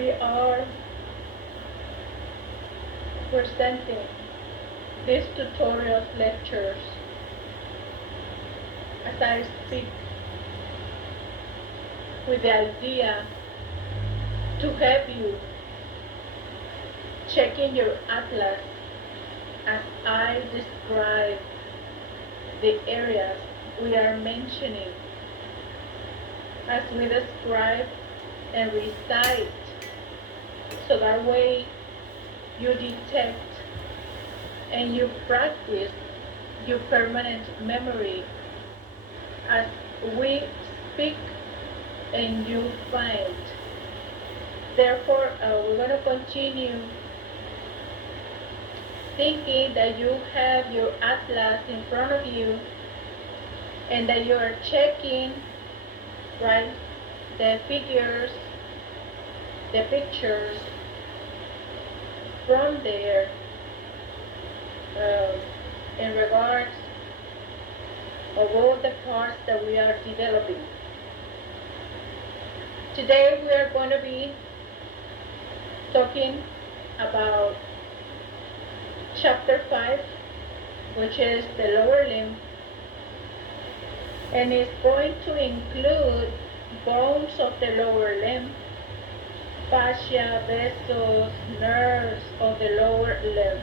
we are presenting these tutorials lectures as I speak with the idea to help you check in your atlas as I describe the areas we are mentioning, as we describe and recite, so that way you detect and you practice your permanent memory as we speak and you find. Therefore, we're going to continue thinking that you have your atlas in front of you and that you are checking, right, the figures, the pictures from there in regards of all the parts that we are developing. Today we are going to be talking about chapter 5, which is the lower limb, and it's going to include bones of the lower limb, fascia, vessels, nerves of the lower limb.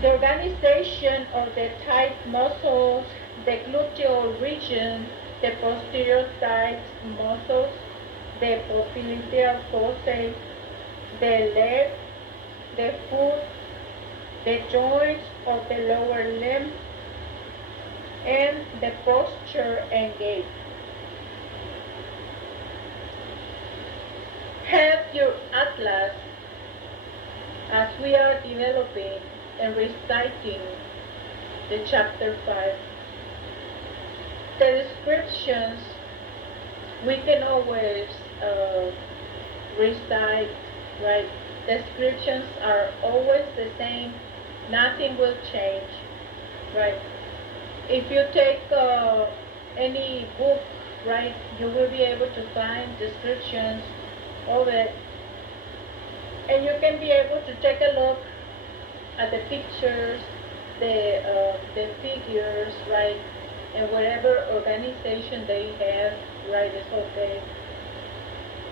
The organization of the tight muscles, the gluteal region, the posterior thigh muscles, the popliteal fossa, the leg, the foot, the joints of the lower limb, and the posture and gait. Have your atlas as we are developing and reciting the chapter 5. The descriptions we can always recite, right? Descriptions are always the same, nothing will change, right? If you take any book, right, you will be able to find descriptions of it, and you can be able to take a look at the pictures, the figures, right, and whatever organization they have, right, is okay.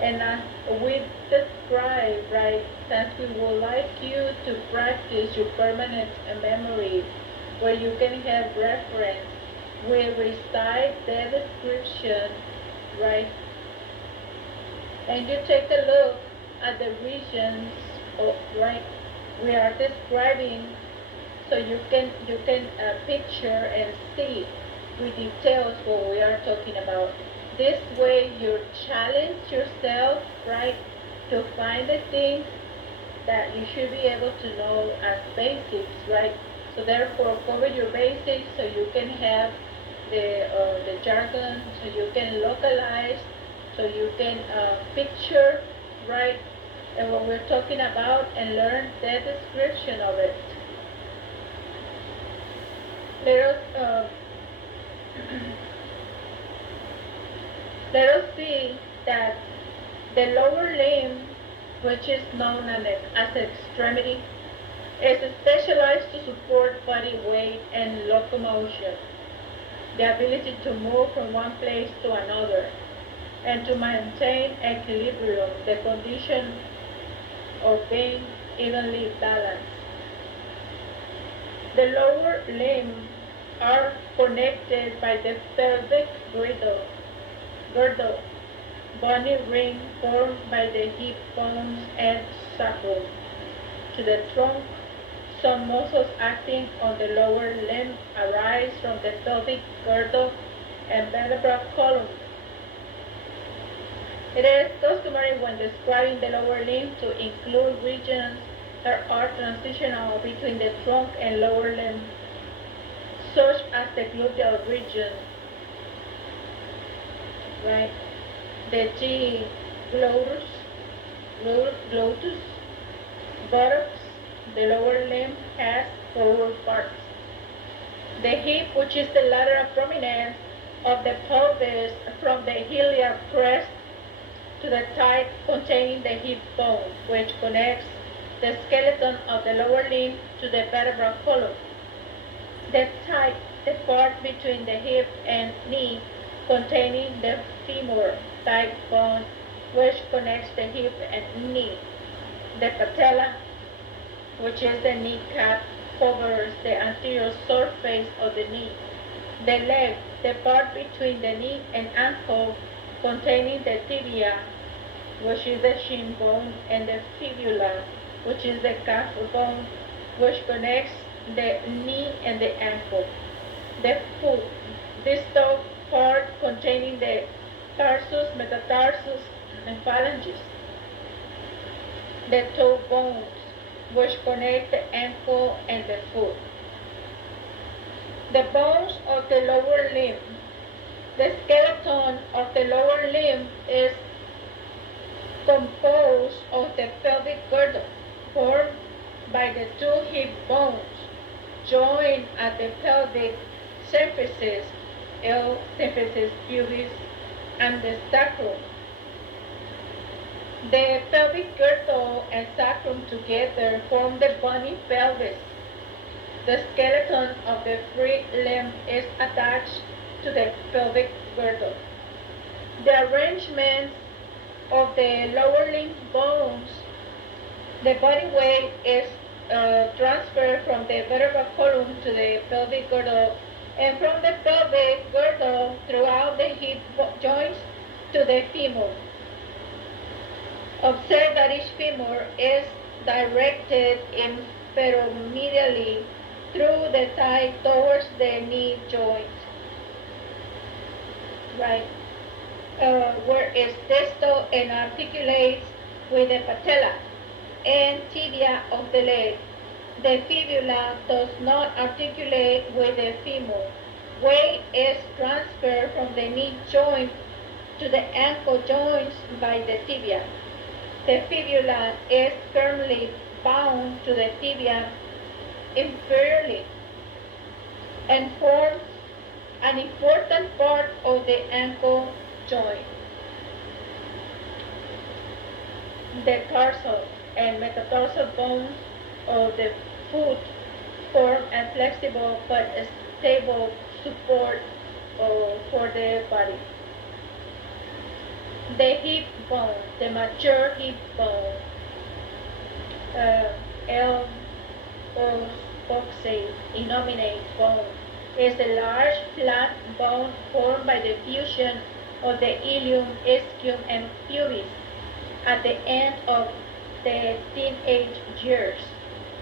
And as we describe, right, since we would like you to practice your permanent memory, where you can have reference, we recite the description, right, and you take a look at the regions, right, we are describing, so you can picture and see with details what we are talking about. This way you challenge yourself, right, to find the things that you should be able to know as basics, right? So therefore cover your basics so you can have the jargon, so you can localize, so you can picture, right, and what we're talking about, and learn the description of it. Let us see that the lower limb, which is known as extremity, is specialized to support body weight and locomotion, the ability to move from one place to another, and to maintain equilibrium, the condition of being evenly balanced. The lower limbs are connected by the pelvic girdle, bony ring formed by the hip bones and sacrum, to the trunk. Some muscles acting on the lower limb arise from the pelvic girdle and vertebral column. It is customary when describing the lower limb to include regions that are transitional between the trunk and lower limb, such as the gluteal region, right? The G glottis, buttocks. The lower limb has forward parts. The hip, which is the lateral prominence of the pelvis from the iliac crest to the thigh containing the hip bone, which connects the skeleton of the lower limb to the vertebral column. The thigh, the part between the hip and knee, containing the femur thigh bone, which connects the hip and knee. The patella, which is the kneecap, covers the anterior surface of the knee. The leg, the part between the knee and ankle, containing the tibia, which is the shin bone, and the fibula, which is the calf bone, which connects the knee and the ankle. The foot, distal part containing the tarsus, metatarsus, and phalanges. The toe bones, which connect the ankle and the foot. The bones of the lower limb. The skeleton of the lower limb is composed of the pelvic girdle, formed by the two hip bones, joined at the pelvic symphysis, L symphysis pubis, and the sacrum. The pelvic girdle and sacrum together form the bony pelvis. The skeleton of the free limb is attached to the pelvic girdle. The arrangement of the lower limb bones, the body weight is transferred from the vertebral column to the pelvic girdle, and from the pelvic girdle throughout the hip joints to the femur. Observe that each femur is directed inferomedially through the thigh towards the knee joint, right? Where it's distal and articulates with the patella and tibia of the leg. The fibula does not articulate with the femur. Weight is transferred from the knee joint to the ankle joints by the tibia. The fibula is firmly bound to the tibia inferiorly and forms an important part of the ankle joint. The tarsal and metatarsal bones of the foot form a flexible but stable support for the body. The hip bone, the mature hip bone, L. oxate innominate bone, is a large flat bone formed by the fusion of the ilium, ischium, and pubis at the end of the teenage years.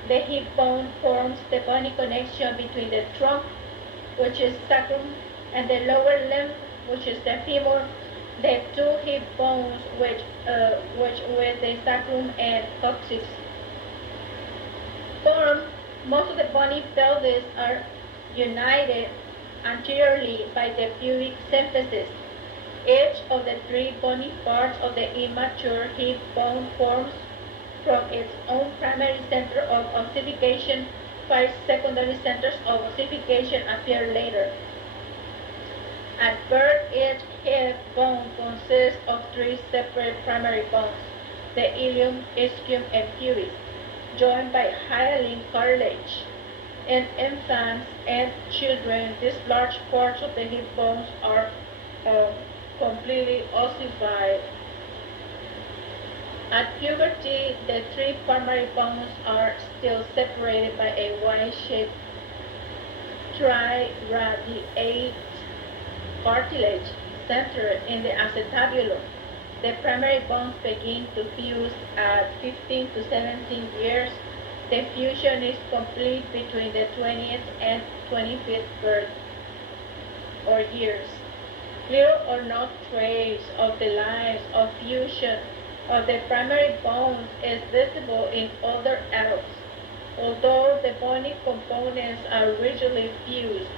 The hip bone forms the bony connection between the trunk, which is sacrum, and the lower limb, which is the femur. The two hip bones, which with the sacrum and coccyx, form most of the bony pelvis, are united anteriorly by the pubic symphysis. Each of the three bony parts of the immature hip bone forms from its own primary center of ossification. 5 secondary centers of ossification appear later. At birth, each hip bone consists of 3 separate primary bones, the ilium, ischium, and pubis, joined by hyaline cartilage. In infants and children, these large parts of the hip bones are completely ossified. At puberty, the 3 primary bones are still separated by a Y-shaped triradiate cartilage centered in the acetabulum. The primary bones begin to fuse at 15 to 17 years. The fusion is complete between the 20th and 25th birth or years. Little or no trace of the lines of fusion of the primary bones is visible in older adults. Although the bony components are rigidly fused,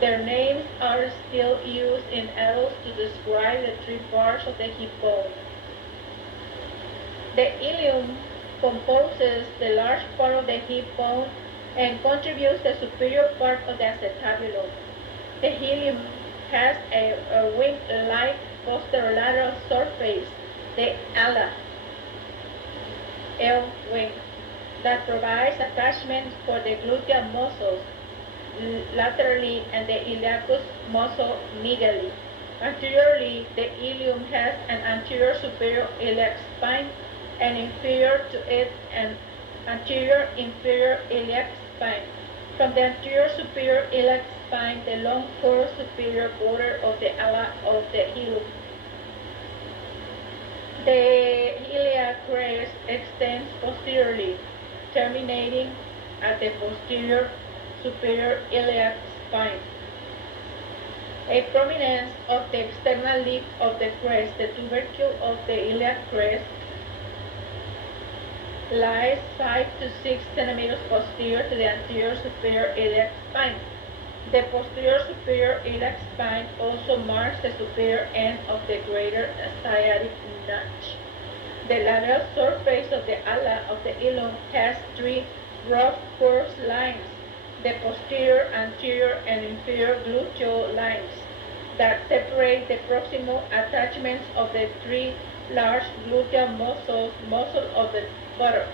their names are still used in adults to describe the 3 parts of the hip bone. The ilium composes the large part of the hip bone and contributes the superior part of the acetabulum. The ilium has a wing-like posterolateral surface the ala, L wing, that provides attachment for the gluteal muscles laterally and the iliacus muscle medially. Anteriorly, the ilium has an anterior superior iliac spine and inferior to it an anterior inferior iliac spine. From the anterior superior iliac spine, the long curved superior border of the ala of the ilium. The iliac crest extends posteriorly, terminating at the posterior superior iliac spine. A prominence of the external lip of the crest, the tubercle of the iliac crest, lies 5 to 6 centimeters posterior to the anterior superior iliac spine. The posterior superior iliac spine also marks the superior end of the greater sciatic notch. The lateral surface of the ala of the ilium has 3 rough curved lines, the posterior, anterior, and inferior gluteal lines, that separate the proximal attachments of the 3 large gluteal muscles of the buttocks.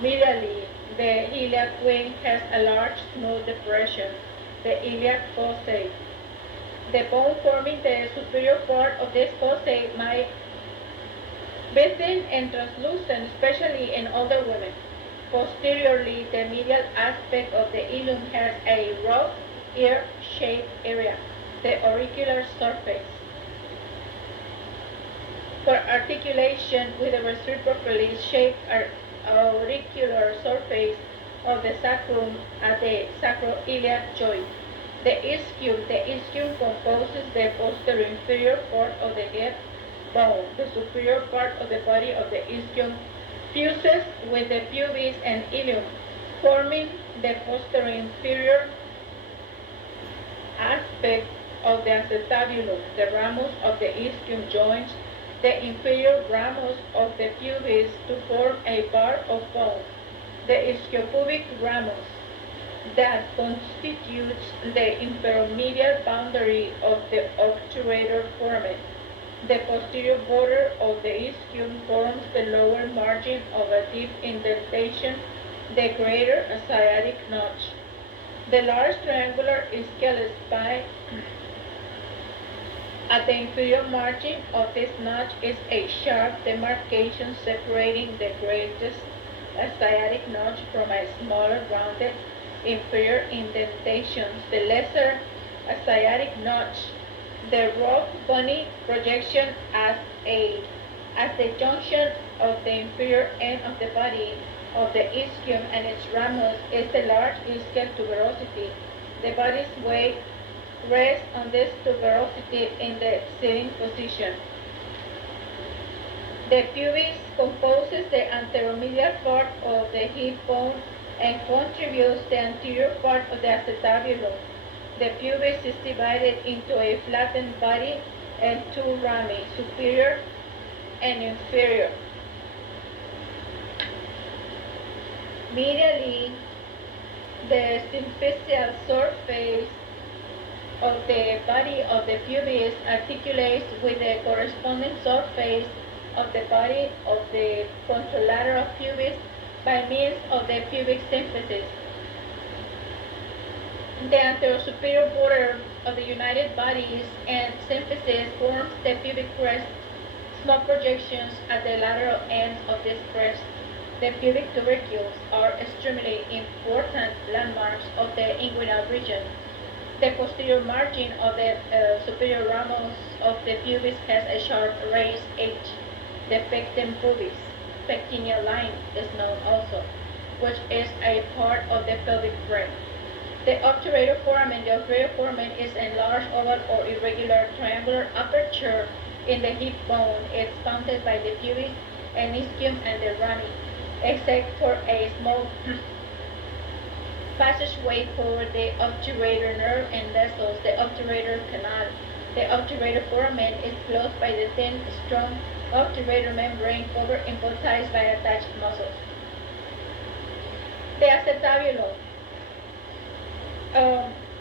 Medially, the iliac wing has a large smooth depression, the iliac fossa. The bone forming the superior part of this fossa might be thin and translucent, especially in older women. Posteriorly, the medial aspect of the ilium has a rough ear-shaped area, the auricular surface. For articulation with the reciprocally shaped auricular surface of the sacrum at the sacroiliac joint. The ischium composes the posterior inferior part of the hip bone. The superior part of the body of the ischium fuses with the pubis and ilium, forming the posterior inferior aspect of the acetabulum. The ramus of the ischium joins the inferior ramus of the pubis to form a bar of bone, the ischiopubic ramus, that constitutes the intermediate boundary of the obturator foramen. The posterior border of the ischium forms the lower margin of a deep indentation, the greater sciatic notch. The large triangular ischial spine at the inferior margin of this notch is a sharp demarcation separating the greatest sciatic notch from a smaller rounded inferior indentations. The lesser sciatic notch, the rough bony projection at the junction of the inferior end of the body of the ischium and its ramus, is the large ischial tuberosity. The body's weight rests on this tuberosity in the sitting position. The pubis composes the anteromedial part of the hip bone and contributes the anterior part of the acetabulum. The pubis is divided into a flattened body and 2 rami, superior and inferior. Medially, the symphysial surface of the body of the pubis articulates with the corresponding surface of the body of the contralateral pubis by means of the pubic symphysis. The anterosuperior border of the united bodies and symphysis forms the pubic crest. Small projections at the lateral ends of this crest, the pubic tubercles, are extremely important landmarks of the inguinal region. The posterior margin of the superior ramus of the pubis has a sharp raised edge. The pecten pubis, pectineal line, is known also, which is a part of the pelvic frame. The obturator foramen, the obturator foramen is a large oval or irregular triangular aperture in the hip bone. It's bounded by the pubis and ischium and the rami, except for a small passageway for the obturator nerve and vessels, the obturator canal. The obturator foramen is closed by the thin, strong obturator membrane covered in both sides by attached muscles. The acetabulum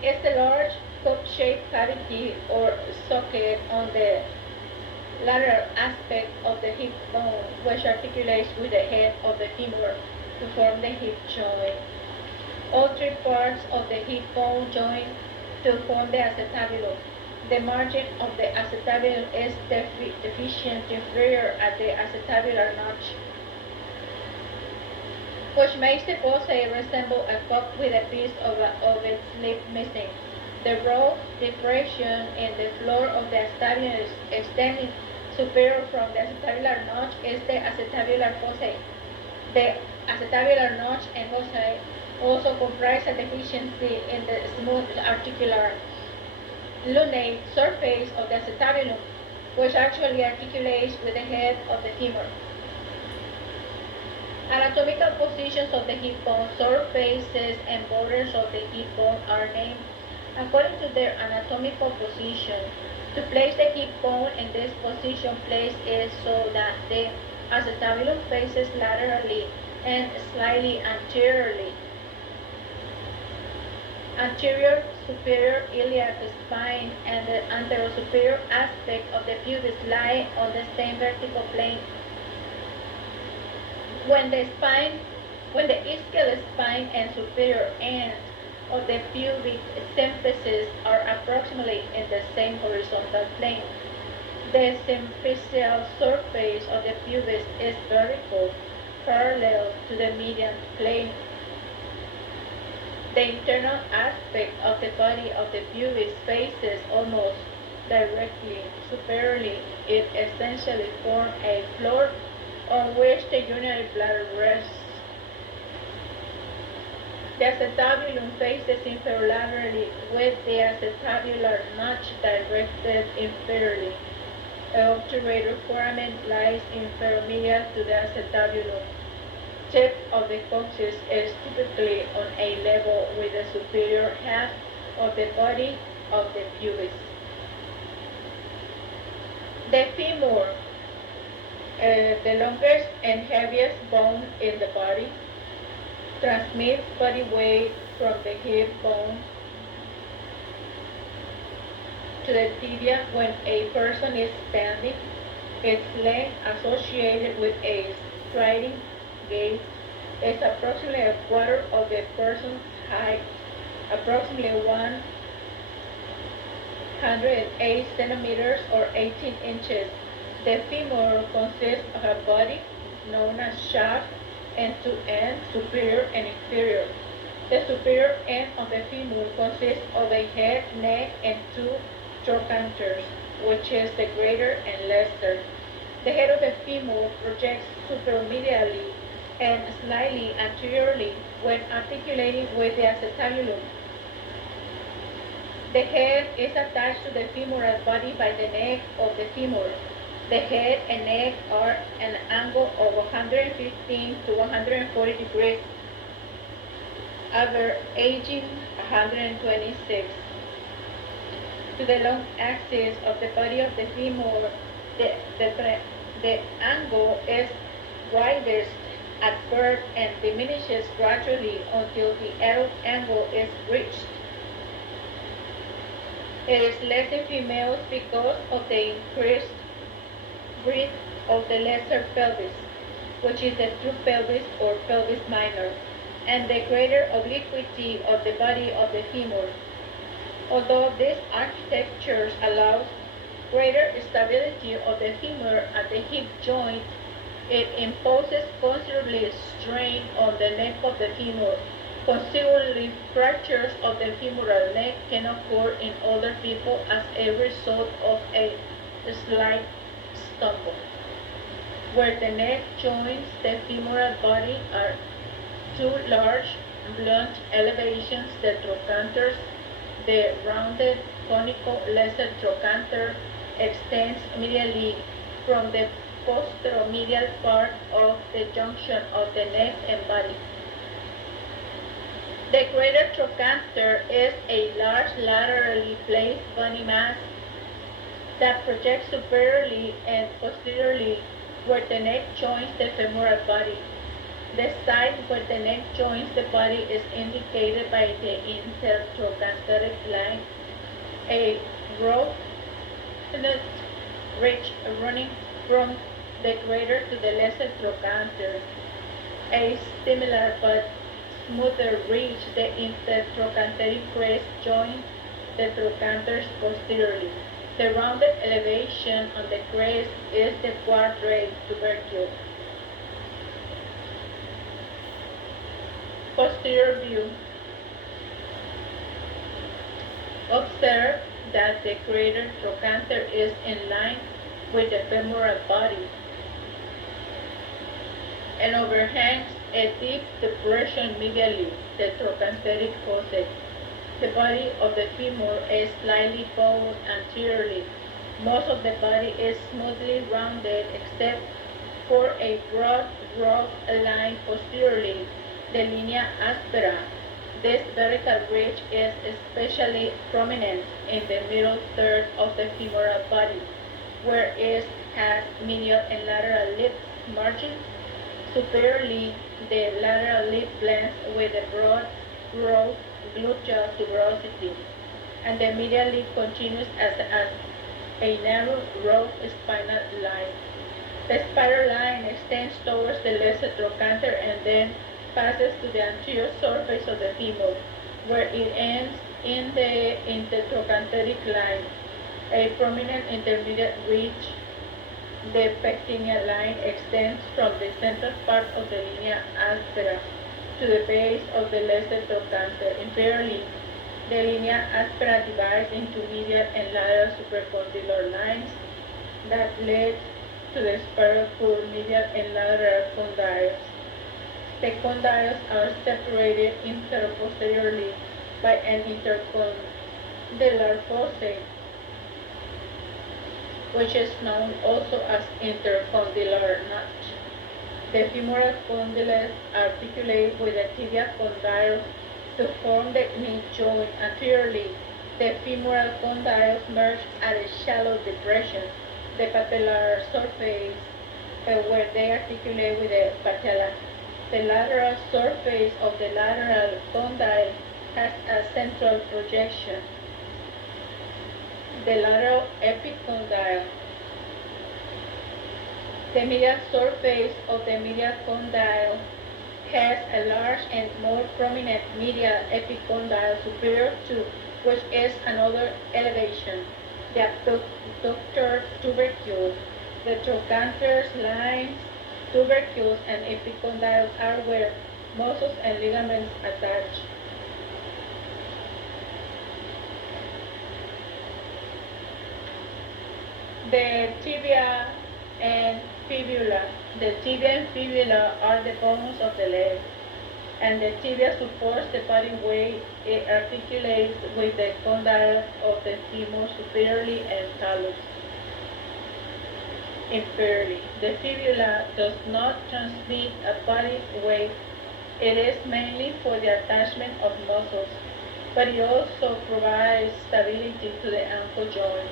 is a large cup-shaped cavity or socket on the lateral aspect of the hip bone, which articulates with the head of the femur to form the hip joint. All three parts of the hip bone join to form the acetabulum. The margin of the acetabulum is deficient inferior at the acetabular notch, which makes the fossa resemble a cup with a piece of its lip missing. The raw depression in the floor of the acetabulum is extending superior from the acetabular notch is the acetabular fossae. The acetabular notch and fossae also comprise a deficiency in the smooth articular lunate surface of the acetabulum, which actually articulates with the head of the femur. Anatomical positions of the hip bone, surfaces and borders of the hip bone are named according to their anatomical position. To place the hip bone in this position, place it so that the acetabulum faces laterally and slightly anteriorly. Anterior superior iliac spine and the anterosuperior aspect of the pubis lie on the same vertical plane. When the ischial spine and superior end of the pubic symphysis are approximately in the same horizontal plane, the symphysial surface of the pubis is vertical, parallel to the median plane. The internal aspect of the body of the pubis faces almost directly superiorly. It essentially forms a floor on which the urinary bladder rests. The acetabulum faces inferiorly with the acetabular notch directed inferiorly. A obturator foramen lies inferior to the acetabulum. Tip of the coccyx is typically on a level with the superior half of the body of the pubis. The femur, the longest and heaviest bone in the body, transmits body weight from the hip bone to the tibia when a person is standing. Its length associated with a striding gait is approximately a quarter of the person's height, approximately 108 centimeters or 18 inches. The femur consists of a body known as shaft and two ends, superior and inferior. The superior end of the femur consists of a head, neck, and two trochanters, which is the greater and lesser. The head of the femur projects superomedially and slightly anteriorly when articulating with the acetabulum. The head is attached to the femoral body by the neck of the femur. The head and neck are an angle of 115 to 140 degrees, averaging 126. To the long axis of the body of the femur, the angle is widest at birth and diminishes gradually until the adult angle is reached. It is less in females because of the increased breadth of the lesser pelvis, which is the true pelvis or pelvis minor, and the greater obliquity of the body of the femur. Although this architecture allows greater stability of the femur at the hip joint, it imposes considerable strain on the neck of the femur. Considerable fractures of the femoral neck can occur in older people as a result of a slight stumble. Where the neck joins the femoral body are two large, blunt elevations, the trochanters. The rounded, conical lesser trochanter extends immediately from the posteromedial part of the junction of the neck and body. The greater trochanter is a large laterally placed bony mass that projects superiorly and posteriorly where the neck joins the femoral body. The side where the neck joins the body is indicated by the intertrochanteric line. A roughened ridge running from the greater to the lesser trochanter. A similar but smoother ridge, the intertrochanteric crest, joins the trochanters posteriorly. The rounded elevation on the crest is the quadrate tubercle. Posterior view. Observe that the greater trochanter is in line with the femoral body and overhangs a deep depression medially, the trochanteric fossa. The body of the femur is slightly bowed anteriorly. Most of the body is smoothly rounded except for a broad rough line posteriorly, the linea aspera. This vertical ridge is especially prominent in the middle third of the femoral body, where it has medial and lateral lip margins. Superiorly, the lateral lip blends with the broad rough gluteal tuberosity, and the medial lip continues as a narrow rough spinal line. The spiral line extends towards the lesser trochanter and then passes to the anterior surface of the femur, where it ends in the intertrochanteric line. A prominent intermediate ridge, the pectineal line, extends from the central part of the linea aspera to the base of the lesser trochanter. Inferiorly, the linea aspera divides into medial and lateral supracondylar lines that lead to the spiral curve medial and lateral condyles. The condyles are separated interposteriorly by an intercondylar fossa, which is known also as intercondylar notch. The femoral condyles articulate with the tibia condyle to form the knee joint. Anteriorly, the femoral condyles merge at a shallow depression, the patellar surface, where they articulate with the patella. The lateral surface of the lateral condyle has a central projection. The lateral epicondyle. The medial surface of the medial condyle has a large and more prominent medial epicondyle superior to which is another elevation, the abductor tubercle. The trochanters, lines, tubercles, and epicondyles are where muscles and ligaments attach. The tibia and fibula. The tibia and fibula are the bones of the leg, and the tibia supports the body weight. It articulates with the condyles of the femur superiorly and talus inferiorly. The fibula does not transmit a body weight. It is mainly for the attachment of muscles, but it also provides stability to the ankle joint.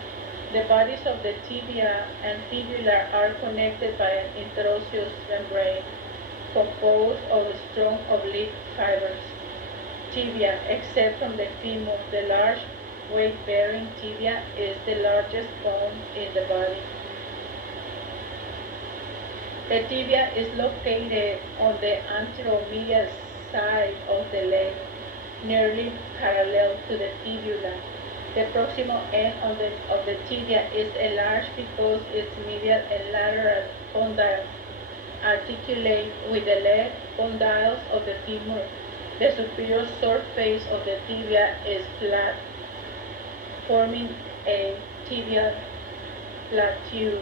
The bodies of the tibia and fibula are connected by an interosseous membrane composed of strong oblique fibers. Tibia, except from the femur, the large weight-bearing tibia is the largest bone in the body. The tibia is located on the anteromedial side of the leg, nearly parallel to the fibula. The proximal end of the tibia is enlarged because its medial and lateral condyles articulate with the leg condyles of the femur. The superior surface of the tibia is flat, forming a tibial plateau.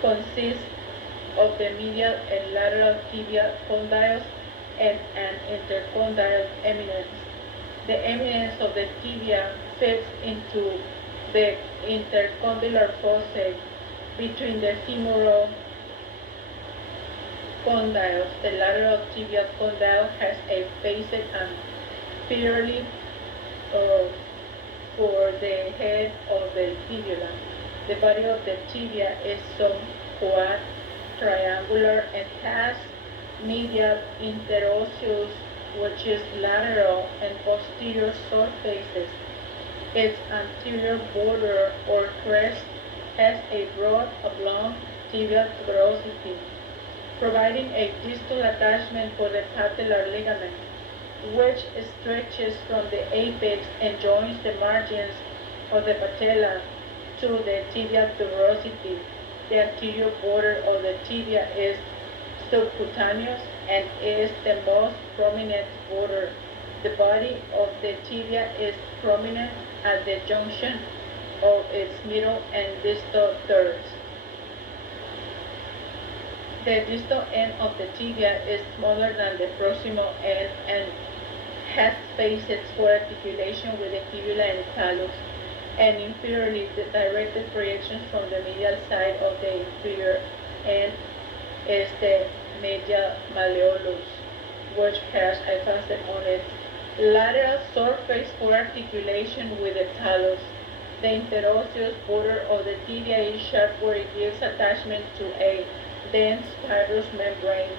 Consists of the medial and lateral tibial condyles and an intercondyle eminence. The eminence of the tibia fits into the intercondylar fossa between the femoral condyles. The lateral tibial condyle has a facet anteriorly for the head of the fibula. The body of the tibia is somewhat triangular and has medial interosseous, which is lateral, and posterior surfaces. Its anterior border or crest has a broad oblong tibial tuberosity, providing a distal attachment for the patellar ligament, which stretches from the apex and joins the margins of the patella to the tibial tuberosity. The anterior border of the tibia is subcutaneous and is the most prominent border. The body of the tibia is prominent at the junction of its middle and distal thirds. The distal end of the tibia is smaller than the proximal end and has spaces for articulation with the fibula and talus, and inferiorly directed projections from the medial side of the inferior end is the medial malleolus, which has a facet on its lateral surface for articulation with the talus. The interosseous border of the tibia is sharp where it gives attachment to a dense fibrous membrane.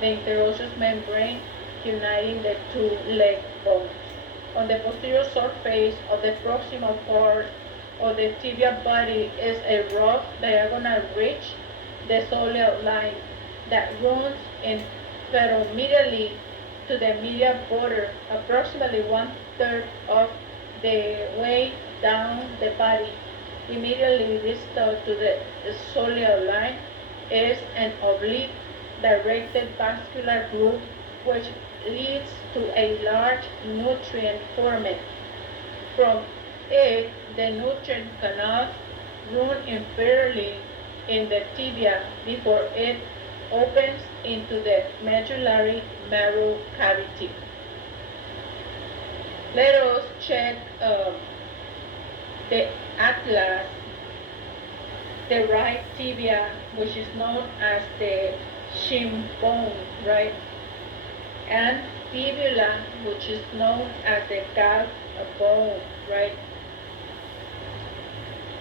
The interosseous membrane uniting the two leg bones. On the posterior surface of the proximal part of the tibia body is a rough diagonal ridge, the soleal line, that runs intermediately to the medial border, approximately 1/3 of the way down the body. Immediately distal to the soleal line is an oblique directed vascular groove which leads to a large nutrient foramen. From it, the nutrient canals run inferiorly in the tibia before it opens into the medullary marrow cavity. Let us check the atlas, the right tibia, which is known as the shin bone, right? And fibula, which is known as the calf bone, right?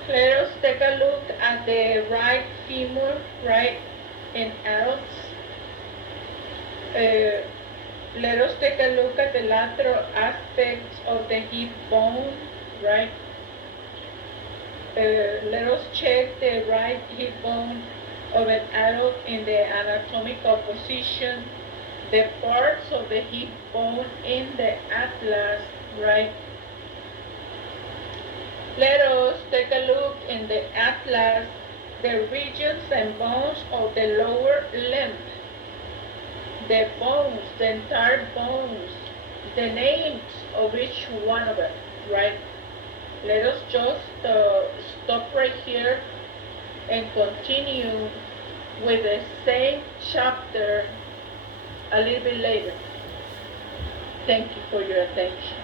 Let us take a look at the right femur, right, in adults. Let us take a look at the lateral aspects of the hip bone, right? Let us check the right hip bone of an adult in the anatomical position, the parts of the hip bone in the atlas, right? Let us take a look in the atlas, the regions and bones of the lower limb, the bones, the entire bones, the names of each one of them, right? Let us just stop right here and continue with the same chapter a little bit later. Thank you for your attention.